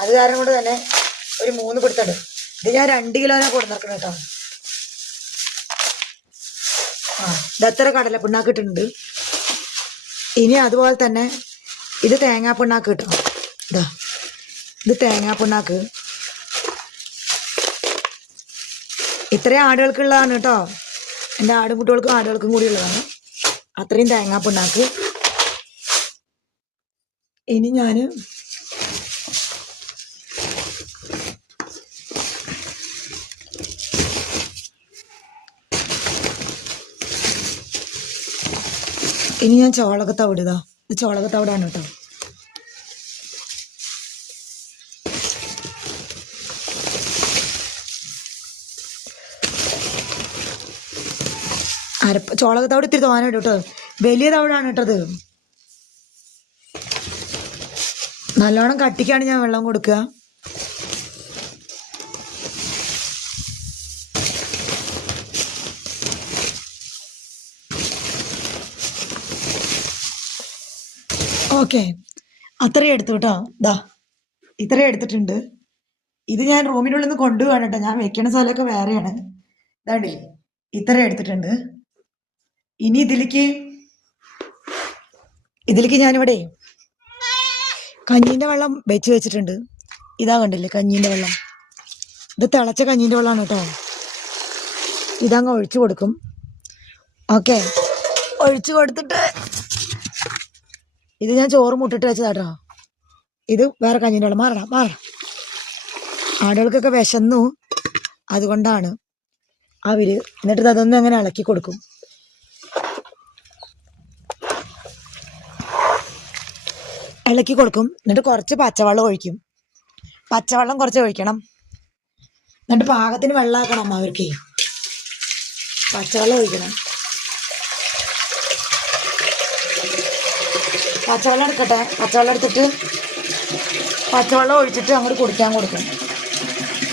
അത് കാരണം കൊണ്ട് തന്നെ ഒരു മൂന്ന് പിടുത്തുണ്ട്. ഇത് ഞാൻ രണ്ട് കിലോനെ കൊടുന്നിറക്കണം കേട്ടോ ആ ഇതത്ര കടല പിണ്ണാക്കിട്ടുണ്ട് ഇനി അതുപോലെ തന്നെ ഇത് തേങ്ങാ പിണ്ണാക്ക് കിട്ടണം ഇതാ ഇത് തേങ്ങാ പിണ്ണാക്ക്. ഇത്രയും ആടുകൾക്കുള്ളതാണ് കേട്ടോ എന്റെ ആടും കുട്ടികൾക്കും ആടുകൾക്കും കൂടി ഉള്ളതാണ്. അത്രയും തേങ്ങാ പിണ്ണാക്ക്. ഇനി ഞാൻ ഇനി ഞാൻ ചോളകത്തവിട് ഇതാ ഇത് ചോളകത്തവിടാണ് കേട്ടോ. അരപ്പ ചോളകത്തവിട് ഇത്തിരി തോന്നിട്ട് കേട്ടോ വലിയ തവിടാണ് കേട്ടത് നല്ലോണം കട്ടിക്കാണ് ഞാൻ വെള്ളം കൊടുക്കുക. ഓക്കെ. അത്രയും എടുത്തു കേട്ടോ. ദാ ഇത്രയും എടുത്തിട്ടുണ്ട്. ഇത് ഞാൻ റൂമിനുള്ളിൽ നിന്ന് കൊണ്ടുപോകണം കേട്ടോ. ഞാൻ വെക്കണ സ്ഥലമൊക്കെ വേറെയാണ്. ഇതാണ്ടേ ഇത്രയും എടുത്തിട്ടുണ്ട്. ഇനി ഇതിലേക്ക് ഇതിലേക്ക് ഞാനിവിടെ കഞ്ഞീന്റെ വെള്ളം വെച്ച് വെച്ചിട്ടുണ്ട്. ഇതാ കണ്ടില്ലേ കഞ്ഞീന്റെ വെള്ളം. ഇത് തിളച്ച കഞ്ഞീന്റെ വെള്ളമാണ് കേട്ടോ. ഇതങ്ങ് ഒഴിച്ചു കൊടുക്കും. ഓക്കെ. ഒഴിച്ചു കൊടുത്തിട്ട് ഇത് ഞാൻ ചോറ് മുട്ടിട്ട് വെച്ചതാട്ടോ. ഇത് വേറെ കഞ്ഞിന്റെ വെള്ളം. മാറണം മാറണം ആടുകൾക്കൊക്കെ വിശന്നു അതുകൊണ്ടാണ് അവർ എന്നിട്ട് അതൊന്നും അങ്ങനെ ഇളക്കി കൊടുക്കും. ഇളക്കി കൊടുക്കും. എന്നിട്ട് കുറച്ച് പച്ചവെള്ളം ഒഴിക്കും. പച്ചവെള്ളം കുറച്ച് ഒഴിക്കണം. എന്നിട്ട് പാകത്തിന് വെള്ളമാക്കണം അവർക്ക്. പച്ചവെള്ളം ഒഴിക്കണം. പച്ചവെള്ളം എടുക്കട്ടെ. പച്ചവെള്ളം എടുത്തിട്ട് പച്ചവെള്ളം ഒഴിച്ചിട്ട് അങ്ങോട്ട് കുടിക്കാൻ കൊടുക്കും.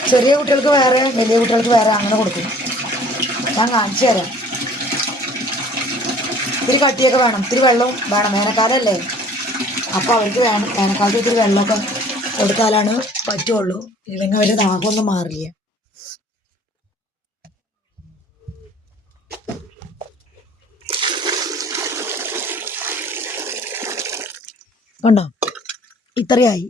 ചെറിയ കുട്ടികൾക്ക് വേറെ വലിയ കുട്ടികൾക്ക് വേറെ അങ്ങനെ കൊടുക്കും. ഞാൻ കാണിച്ചു തരാം. ഇത്തിരി കട്ടിയൊക്കെ വേണം. ഇത്തിരി വെള്ളവും വേണം. വേനൽക്കാലമല്ലേ അപ്പോൾ അവർക്ക് വേണം. വേനൽക്കാലത്ത് ഇത്തിരി വെള്ളമൊക്കെ കൊടുത്താലാണ് പറ്റുള്ളൂ. ഇല്ലെങ്കിൽ അവരുടെ ദാഹമൊന്നും മാറില്ല. കണ്ടോ? ഇത്രയായി.